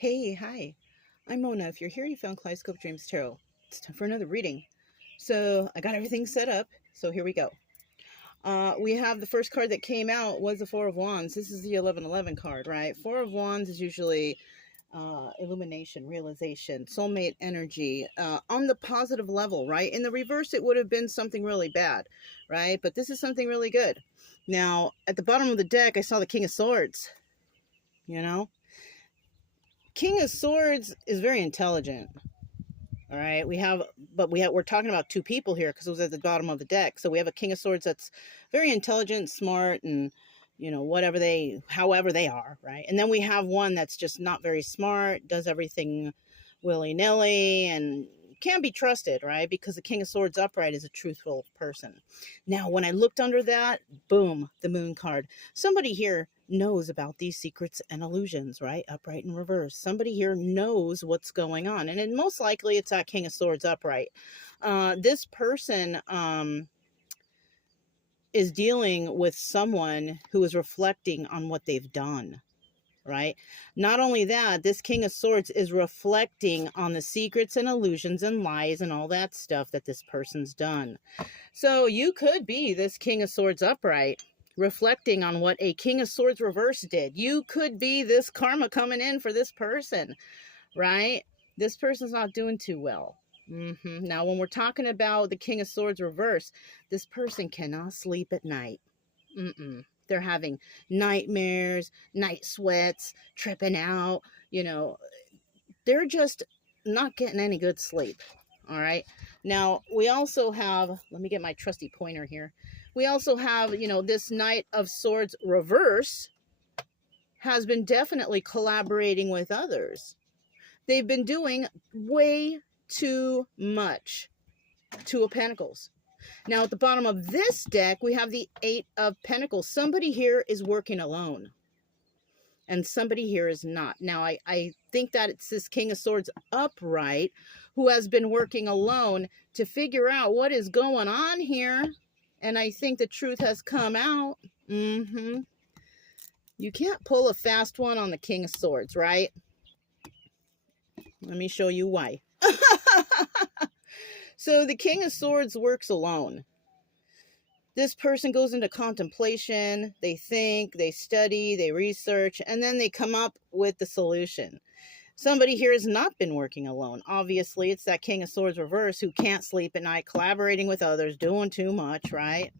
Hey, hi. I'm Mona. If you're here, you found Kaleidoscope Dreams Tarot. It's time for another reading. So I got everything set up. So here we go. We have the first card that came out was the Four of Wands. This is the 1111 card, right? Four of Wands is usually illumination, realization, soulmate energy on the positive level, right? In the reverse, it would have been something really bad, right? But this is something really good. Now, at the bottom of the deck, I saw the King of Swords, you know? King of Swords is very intelligent. All right, we're talking about two people here because it was at the bottom of the deck. So we have a King of Swords that's very intelligent, smart, and however they are, right? And then we have one that's just not very smart, does everything willy-nilly, and can't be trusted, right? Because the King of Swords upright is a truthful person. Now, when I looked under that, boom, the Moon card. Somebody here knows about these secrets and illusions, right? Upright and reverse. Somebody here knows what's going on. And most likely it's that King of Swords upright. This person is dealing with someone who is reflecting on what they've done, right? Not only that, this King of Swords is reflecting on the secrets and illusions and lies and all that stuff that this person's done. So you could be this King of Swords upright, reflecting on what a King of Swords reverse did. You could be this karma coming in for this person, right? This person's not doing too well. Now, when we're talking about the King of Swords reverse, this person cannot sleep at night. They're having nightmares, night sweats, tripping out. They're just not getting any good sleep. All right. Now, we also have, let me get my trusty pointer here. We also have, this Knight of Swords reverse has been definitely collaborating with others. They've been doing way too much. Two of Pentacles. Now, at the bottom of this deck, we have the Eight of Pentacles. Somebody here is working alone. And somebody here is not. Now, I think that it's this King of Swords upright who has been working alone to figure out what is going on here. And I think the truth has come out. You can't pull a fast one on the King of Swords, right? Let me show you why. So the King of Swords works alone. This person goes into contemplation, they think, they study, they research, and then they come up with the solution. Somebody here has not been working alone. Obviously, it's that King of Swords reverse who can't sleep at night, collaborating with others, doing too much, right?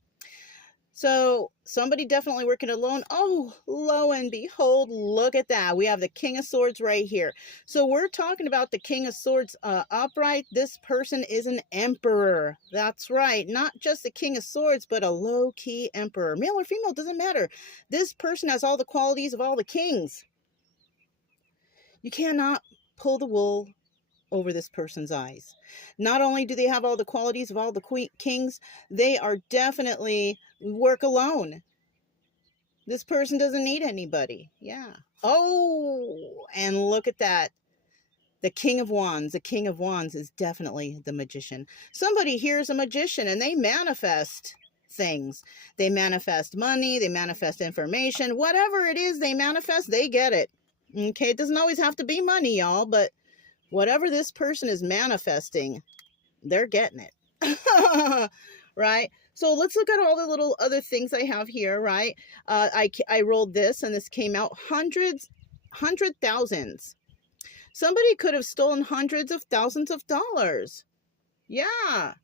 So somebody definitely working alone. Oh, lo and behold, look at that. We have the King of Swords right here. So we're talking about the King of Swords upright. This person is an emperor. That's right. Not just the King of Swords, but a low-key emperor. Male or female, doesn't matter. This person has all the qualities of all the kings. You cannot pull the wool over this person's eyes. Not only do they have all the qualities of all the kings, they are definitely work alone. This person doesn't need anybody. Yeah. Oh, and look at that. The King of Wands. The King of Wands is definitely the magician. Somebody here is a magician and they manifest things. They manifest money. They manifest information. Whatever it is they manifest, they get it. Okay, it doesn't always have to be money, y'all, but whatever this person is manifesting, they're getting it. Right? So let's look at all the little other things I have here, right? I rolled this and this came out hundred thousands. Somebody could have stolen hundreds of thousands of dollars. Yeah.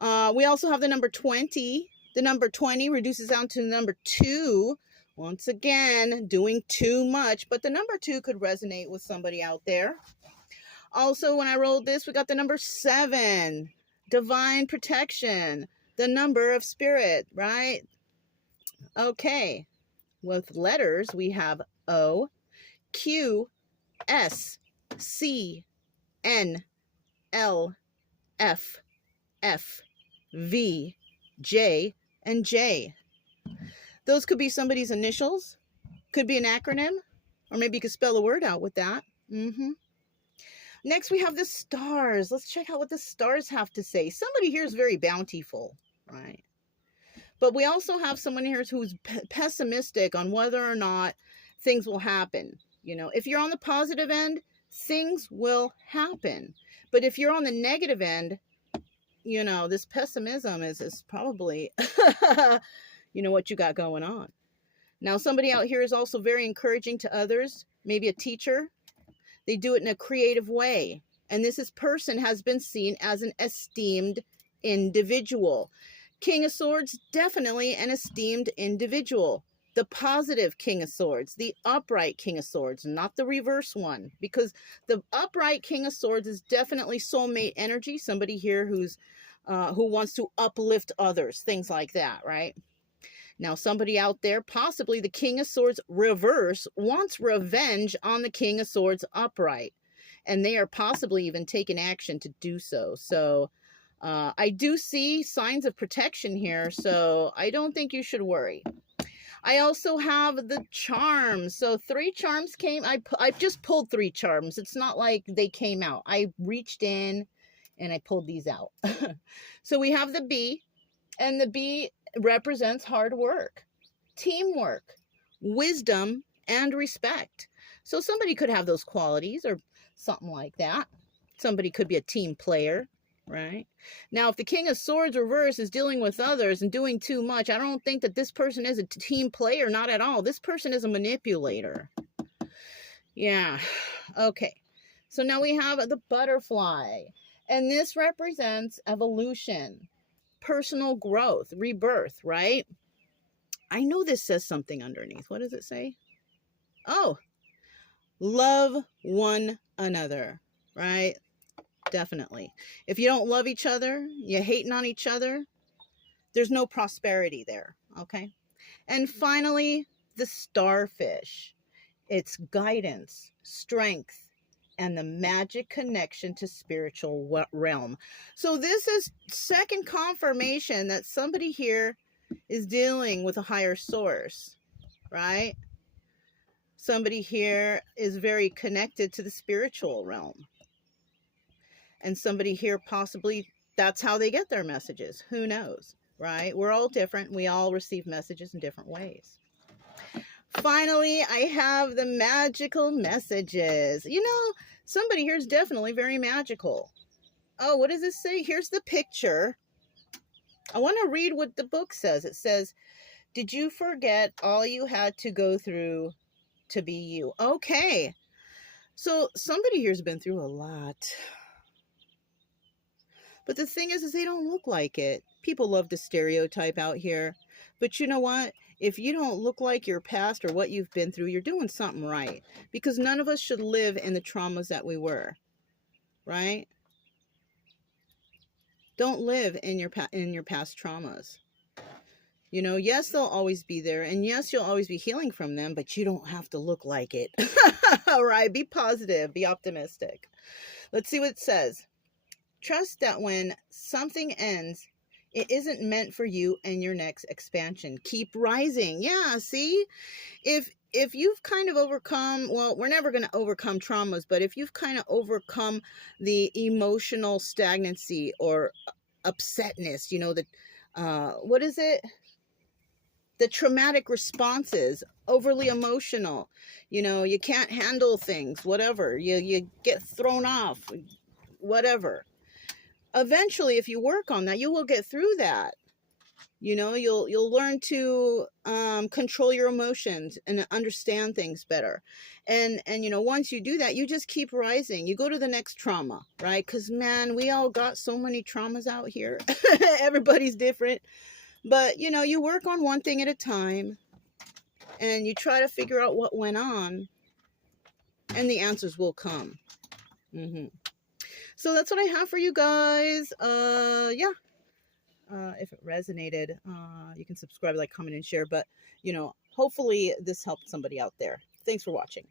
We also have the number 20. The number 20 reduces down to the number 2. Once again, doing too much, but the number 2 could resonate with somebody out there. Also, when I rolled this, we got the number 7, divine protection, the number of spirit, right? Okay, with letters, we have O, Q, S, C, N, L, F, F, V, J, and J. Those could be somebody's initials, could be an acronym, or maybe you could spell a word out with that. Next, we have the stars. Let's check out what the stars have to say. Somebody here is very bountiful, right? But we also have someone here who's pessimistic on whether or not things will happen. You know, if you're on the positive end, things will happen. But if you're on the negative end, you know, this pessimism is probably, you know, what you got going on. Now, somebody out here is also very encouraging to others, maybe a teacher. They do it in a creative way. And this person has been seen as an esteemed individual. King of Swords, definitely an esteemed individual. The positive King of Swords, the upright King of Swords, not the reverse one. Because the upright King of Swords is definitely soulmate energy. Somebody here who wants to uplift others, things like that, right? Now, somebody out there, possibly the King of Swords reverse, wants revenge on the King of Swords upright. And they are possibly even taking action to do so. So I do see signs of protection here, so I don't think you should worry. I also have the charms. So 3 charms came. I just pulled 3 charms. It's not like they came out. I reached in and I pulled these out. So we have the bee, and the bee represents hard work, teamwork, wisdom, and respect. So somebody could have those qualities or something like that. Somebody could be a team player, right? Now, if the King of Swords reverse is dealing with others and doing too much, I don't think that this person is a team player, not at all. This person is a manipulator. Yeah, okay. So now we have the butterfly, and this represents evolution, personal growth, rebirth, right? I know this says something underneath. What does it say? Oh, love one another, right? Definitely. If you don't love each other, you're hating on each other, there's no prosperity there, okay? And finally, the starfish. It's guidance, strength, and the magic connection to spiritual realm. So this is second confirmation that somebody here is dealing with a higher source, right? Somebody here is very connected to the spiritual realm. And somebody here possibly, that's how they get their messages. Who knows, right? We're all different. We all receive messages in different ways. Finally, I have the magical messages. You know, somebody here is definitely very magical. Oh, what does this say? Here's the picture. I want to read what the book says. It says, did you forget all you had to go through to be you? Okay. So somebody here's been through a lot. But the thing is they don't look like it. People love to stereotype out here. But you know what? If you don't look like your past or what you've been through, you're doing something right. Because none of us should live in the traumas that we were. Right? Don't live in your past traumas. You know, yes, they'll always be there. And yes, you'll always be healing from them. But you don't have to look like it. All right? Be positive. Be optimistic. Let's see what it says. Trust that when something ends, it isn't meant for you and your next expansion. Keep rising. Yeah, see? If you've kind of overcome, well, we're never going to overcome traumas, but if you've kind of overcome the emotional stagnancy or upsetness, you know, what is it? The traumatic responses, overly emotional, you know, you can't handle things, whatever. You get thrown off, whatever. Eventually, if you work on that, you will get through that. You know, you'll learn to control your emotions and understand things better. And you know, once you do that, you just keep rising. You go to the next trauma, right? Because, man, we all got so many traumas out here. Everybody's different. But, you know, you work on one thing at a time. And you try to figure out what went on. And the answers will come. So that's what I have for you guys. Yeah. If it resonated, you can subscribe, like, comment, and share. But, you know, hopefully this helped somebody out there. Thanks for watching.